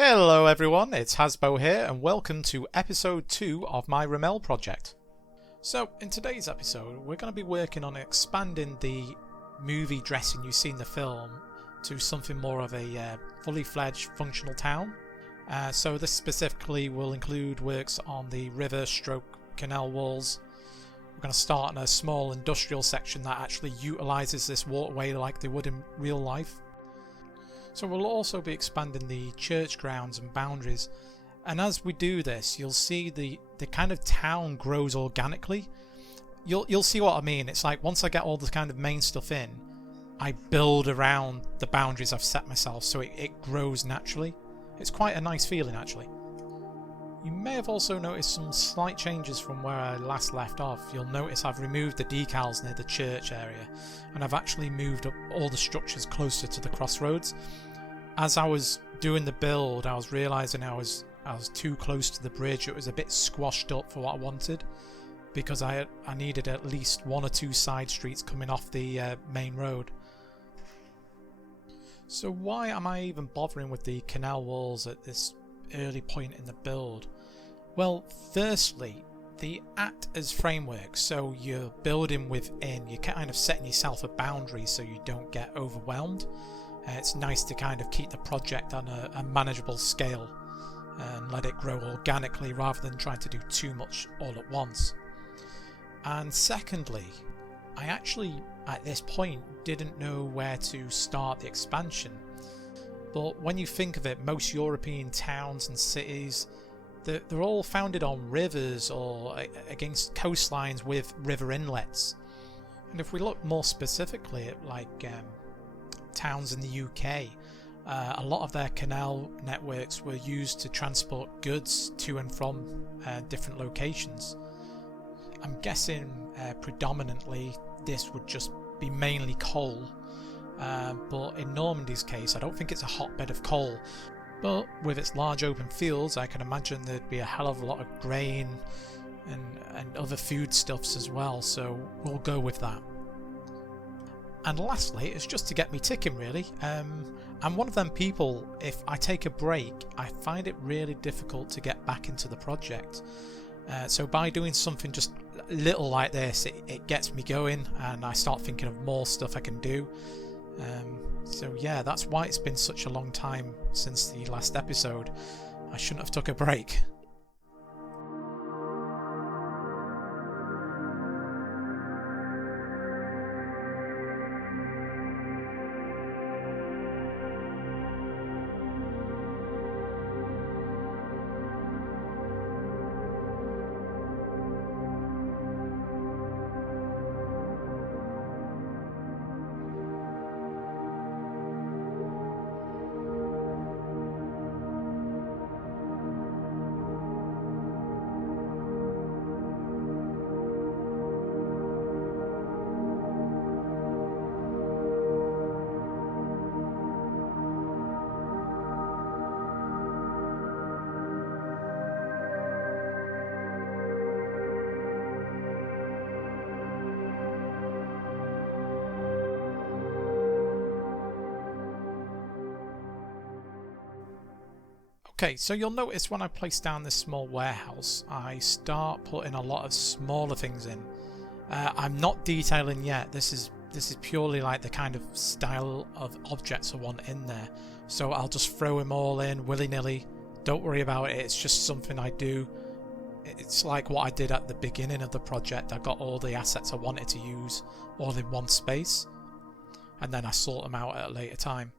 Hello everyone, it's HazBo here and welcome to episode 2 of my Ramelle project. So in today's episode we're going to be working on expanding the movie dressing you see in the film to something more of a fully fledged functional town. So this specifically will include works on the river stroke canal walls. We're going to start in a small industrial section that actually utilises this waterway like they would in real life. So we'll also be expanding the church grounds and boundaries, and as we do this you'll see the kind of town grows organically. You'll see what I mean. It's like once I get all the kind of main stuff in, I build around the boundaries I've set myself so it grows naturally. It's quite a nice feeling actually. You may have also noticed some slight changes from where I last left off. You'll notice I've removed the decals near the church area and I've actually moved up all the structures closer to the crossroads. As I was doing the build, I was realising I was too close to the bridge. It was a bit squashed up for what I wanted because I needed at least one or two side streets coming off the main road. So why am I even bothering with the canal walls at this early point in the build? Well, firstly, the act as framework, so you're building within, you're kind of setting yourself a boundary so you don't get overwhelmed. It's nice to kind of keep the project on a manageable scale and let it grow organically rather than trying to do too much all at once. And secondly, I actually at this point didn't know where to start the expansion. But when you think of it, most European towns and cities, they're all founded on rivers or against coastlines with river inlets. And if we look more specifically at towns in the UK, a lot of their canal networks were used to transport goods to and from different locations. I'm guessing predominantly this would just be mainly coal. But in Normandy's case, I don't think it's a hotbed of coal, but with its large open fields I can imagine there'd be a hell of a lot of grain and other foodstuffs as well, so we'll go with that. And lastly, it's just to get me ticking really. I'm one of them people, if I take a break I find it really difficult to get back into the project. So by doing something just little like this, it gets me going and I start thinking of more stuff I can do. So yeah, that's why it's been such a long time since the last episode. I shouldn't have took a break. Okay, so you'll notice when I place down this small warehouse, I start putting a lot of smaller things in. I'm not detailing yet. This is purely like the kind of style of objects I want in there. So I'll just throw them all in willy-nilly. Don't worry about it. It's just something I do. It's like what I did at the beginning of the project. I got all the assets I wanted to use all in one space, and then I sort them out at a later time.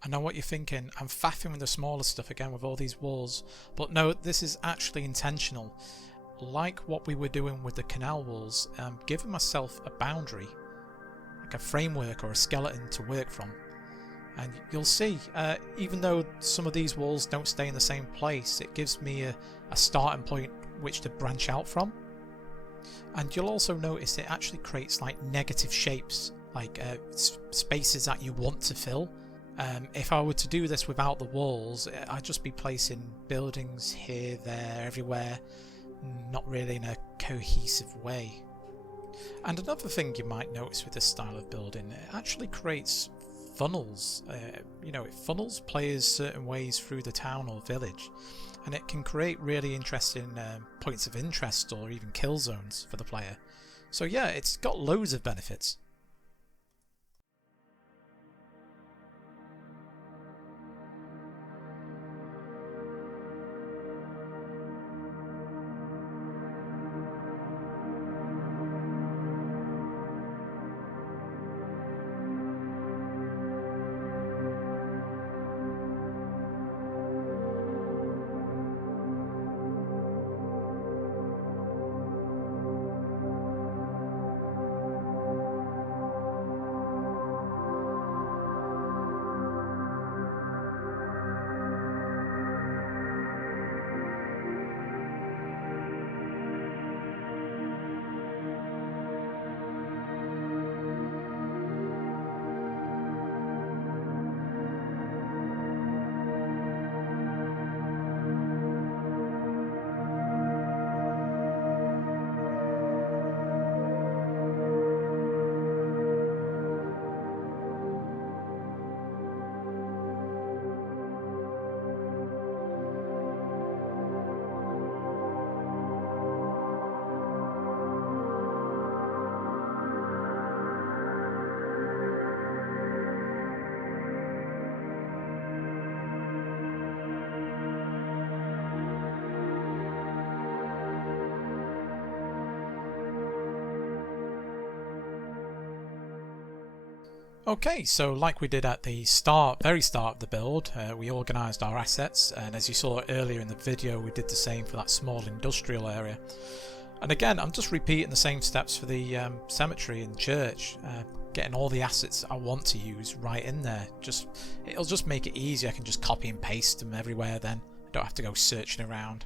I know what you're thinking, I'm faffing with the smaller stuff again with all these walls, but no, this is actually intentional. Like what we were doing with the canal walls, I'm giving myself a boundary, like a framework or a skeleton to work from. And you'll see, even though some of these walls don't stay in the same place, it gives me a starting point which to branch out from. And you'll also notice it actually creates like negative shapes, like spaces that you want to fill. If I were to do this without the walls, I'd just be placing buildings here, there, everywhere, not really in a cohesive way. And another thing you might notice with this style of building, it actually creates funnels. You know, it funnels players certain ways through the town or village, and it can create really interesting points of interest or even kill zones for the player. So yeah, it's got loads of benefits. Okay, so like we did at the very start of the build, we organised our assets, and as you saw earlier in the video, we did the same for that small industrial area. And again, I'm just repeating the same steps for the cemetery and church, getting all the assets I want to use right in there. It'll just make it easy. I can just copy and paste them everywhere then. I don't have to go searching around.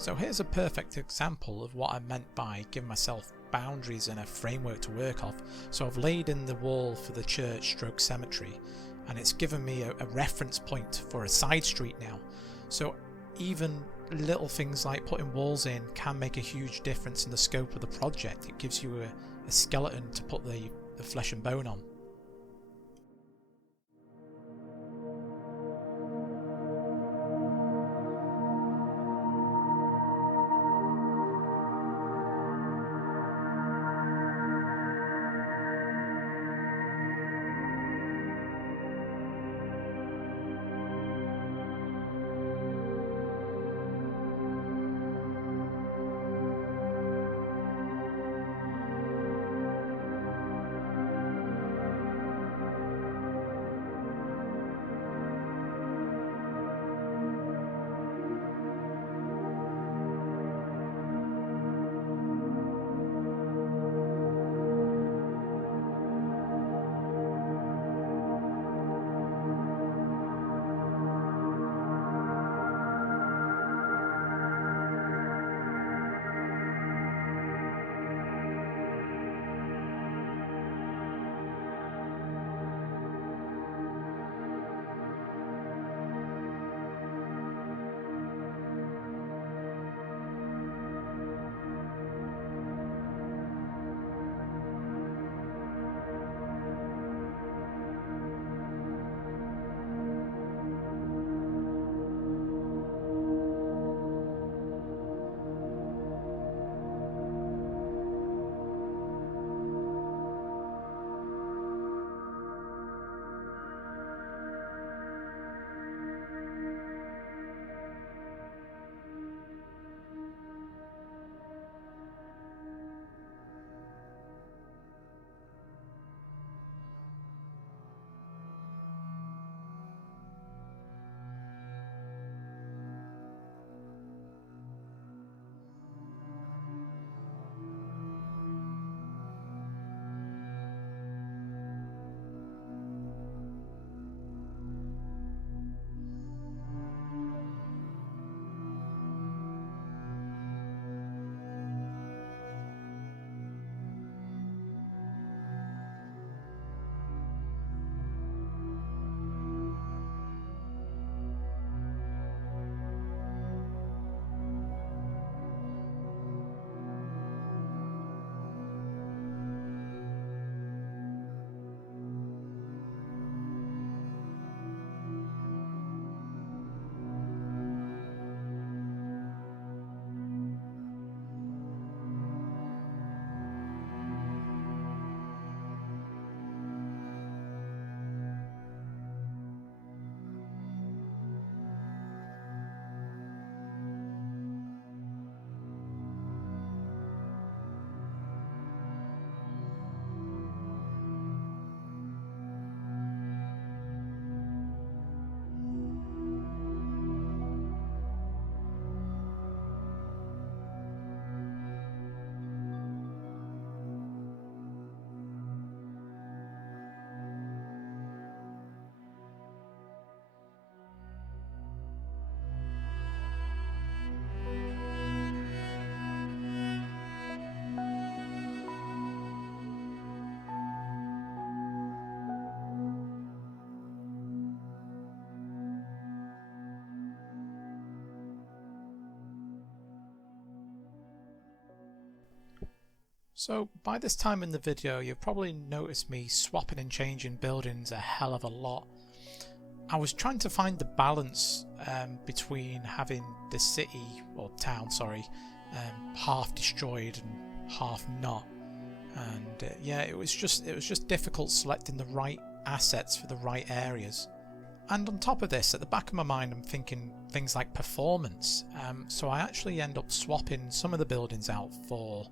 So here's a perfect example of what I meant by giving myself boundaries and a framework to work off. So I've laid in the wall for the church stroke cemetery, and it's given me a reference point for a side street now. So even little things like putting walls in can make a huge difference in the scope of the project. It gives you a skeleton to put the flesh and bone on. So by this time in the video, you've probably noticed me swapping and changing buildings a hell of a lot. I was trying to find the balance between having the city, or town, sorry, half destroyed and half not. And yeah, it was just difficult selecting the right assets for the right areas. And on top of this, at the back of my mind, I'm thinking things like performance. So I actually end up swapping some of the buildings out for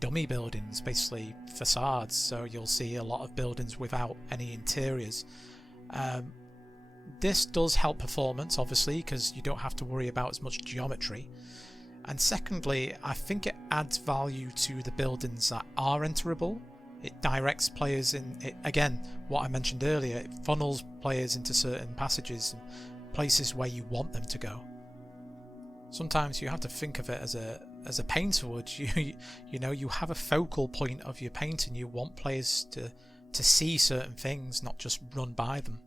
dummy buildings, basically facades. So you'll see a lot of buildings without any interiors. This does help performance, obviously, because you don't have to worry about as much geometry. And secondly, I think it adds value to the buildings that are enterable. It directs players in, again, what I mentioned earlier, it funnels players into certain passages and places where you want them to go. Sometimes you have to think of it as a painter would. You know, you have a focal point of your painting. You want players to see certain things, not just run by them.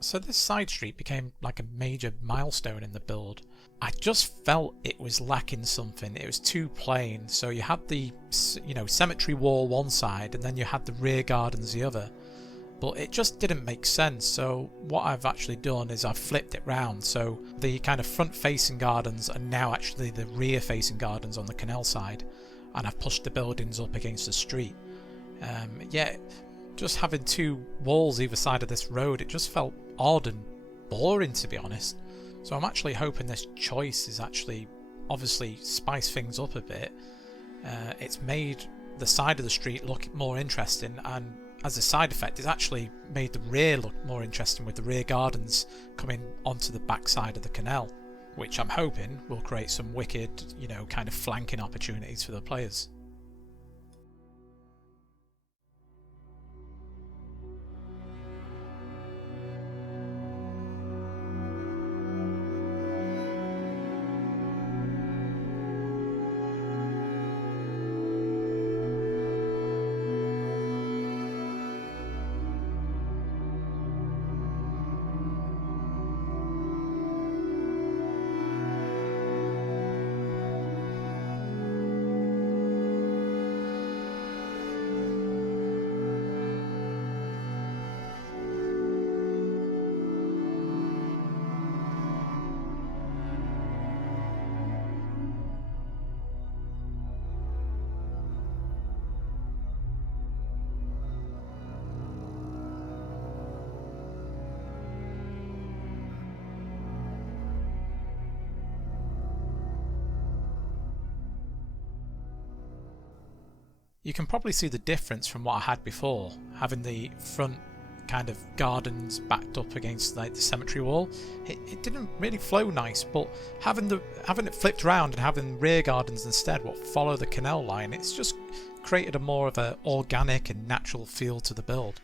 So this side street became like a major milestone in the build. I just felt it was lacking something. It was too plain. So you had the, cemetery wall one side, and then you had the rear gardens the other. But it just didn't make sense. So what I've actually done is I've flipped it round. So the kind of front-facing gardens are now actually the rear-facing gardens on the canal side, and I've pushed the buildings up against the street. Yeah, just having two walls either side of this road, it just felt odd and boring, to be honest. So I'm actually hoping this choice is actually obviously spice things up a bit. It's made the side of the street look more interesting, and as a side effect it's actually made the rear look more interesting with the rear gardens coming onto the back side of the canal, which I'm hoping will create some wicked, you know, kind of flanking opportunities for the players. You can probably see the difference from what I had before, having the front kind of gardens backed up against like the cemetery wall. It didn't really flow nice, but having it flipped around and having rear gardens instead what follow the canal line, it's just created a more of a organic and natural feel to the build.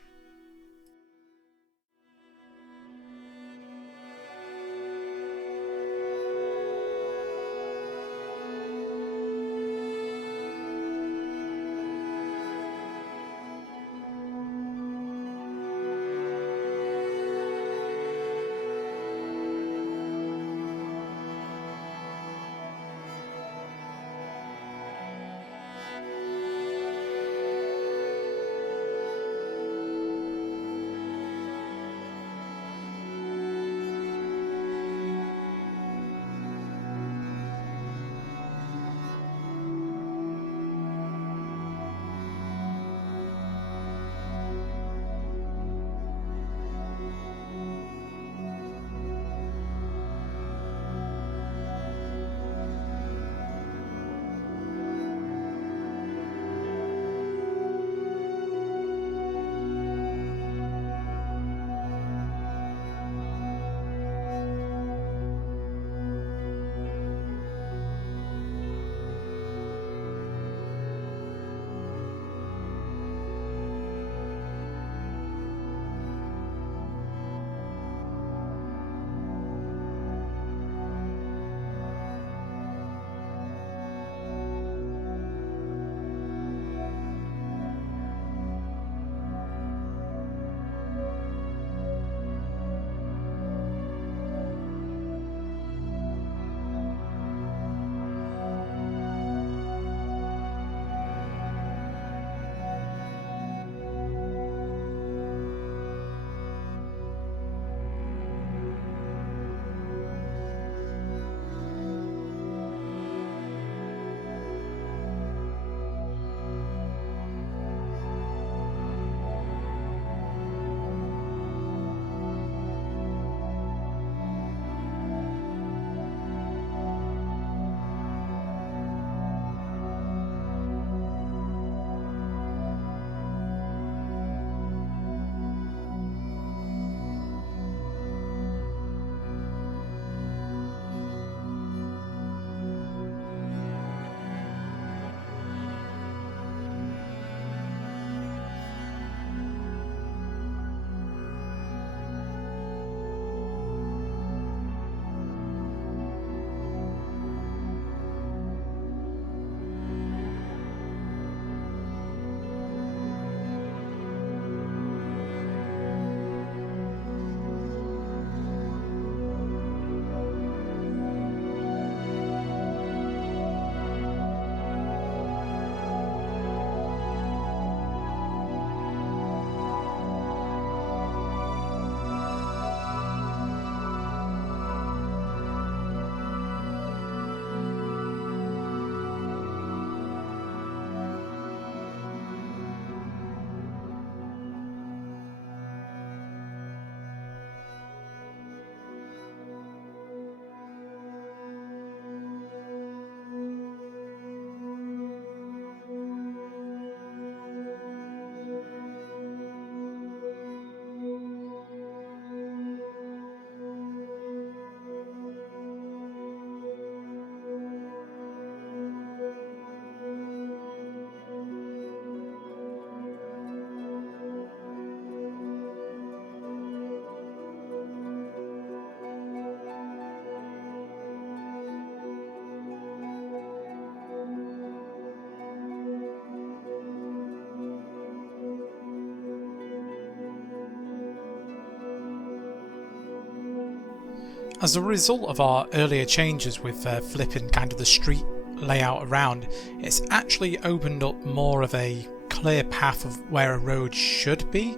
As a result of our earlier changes with flipping kind of the street layout around, it's actually opened up more of a clear path of where a road should be.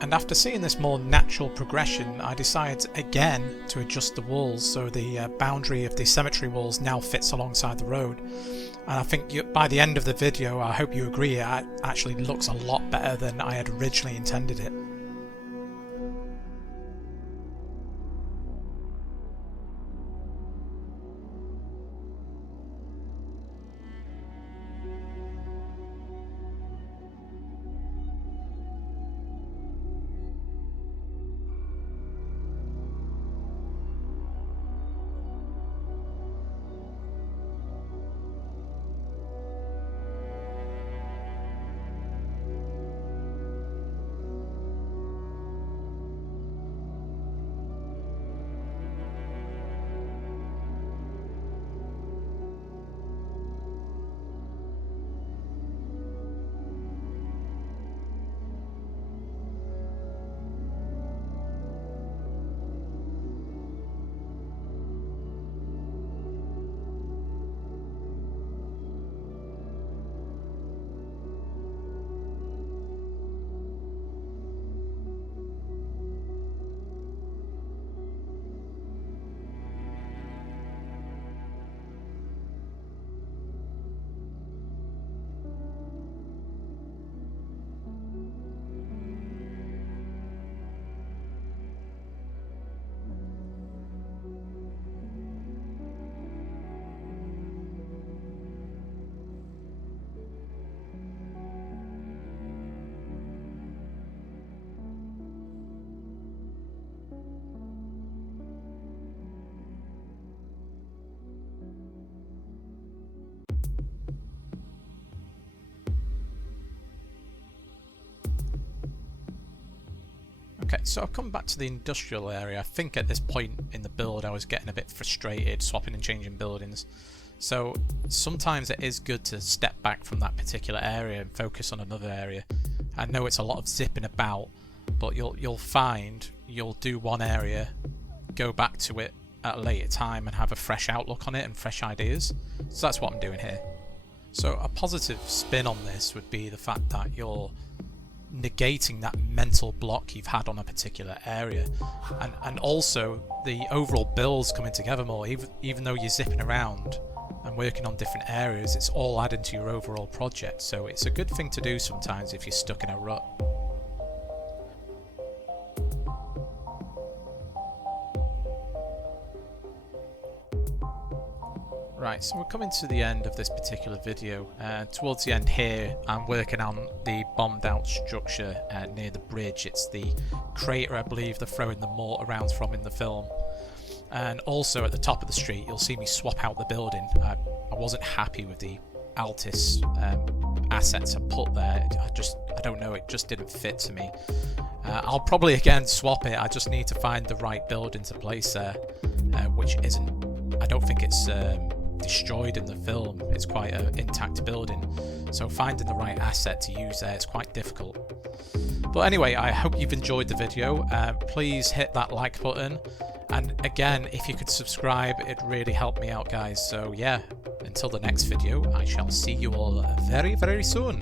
And after seeing this more natural progression, I decided again to adjust the walls so the boundary of the cemetery walls now fits alongside the road. And I think by the end of the video, I hope you agree, it actually looks a lot better than I had originally intended it. Okay, so I've come back to the industrial area. I think at this point in the build I was getting a bit frustrated swapping and changing buildings. So sometimes it is good to step back from that particular area and focus on another area. I know it's a lot of zipping about, but you'll find you'll do one area, go back to it at a later time and have a fresh outlook on it and fresh ideas. So that's what I'm doing here. So a positive spin on this would be the fact that you're negating that mental block you've had on a particular area, and also the overall build's coming together more. Even though you're zipping around and working on different areas, it's all adding to your overall project, so it's a good thing to do sometimes if you're stuck in a rut. Right, so we're coming to the end of this particular video. Towards the end here, I'm working on the bombed out structure near the bridge. It's the crater, I believe, they're throwing the mortar rounds from in the film. And also at the top of the street, you'll see me swap out the building. I wasn't happy with the Altis assets I put there. I don't know, it just didn't fit to me. I'll probably again swap it. I just need to find the right building to place there, which isn't, I don't think it's destroyed in the film. It's quite an intact building, so finding the right asset to use there is quite difficult. But anyway, I hope you've enjoyed the video. Please hit that like button, and again, if you could subscribe, it'd really help me out, guys. So yeah, until the next video, I shall see you all very, very soon.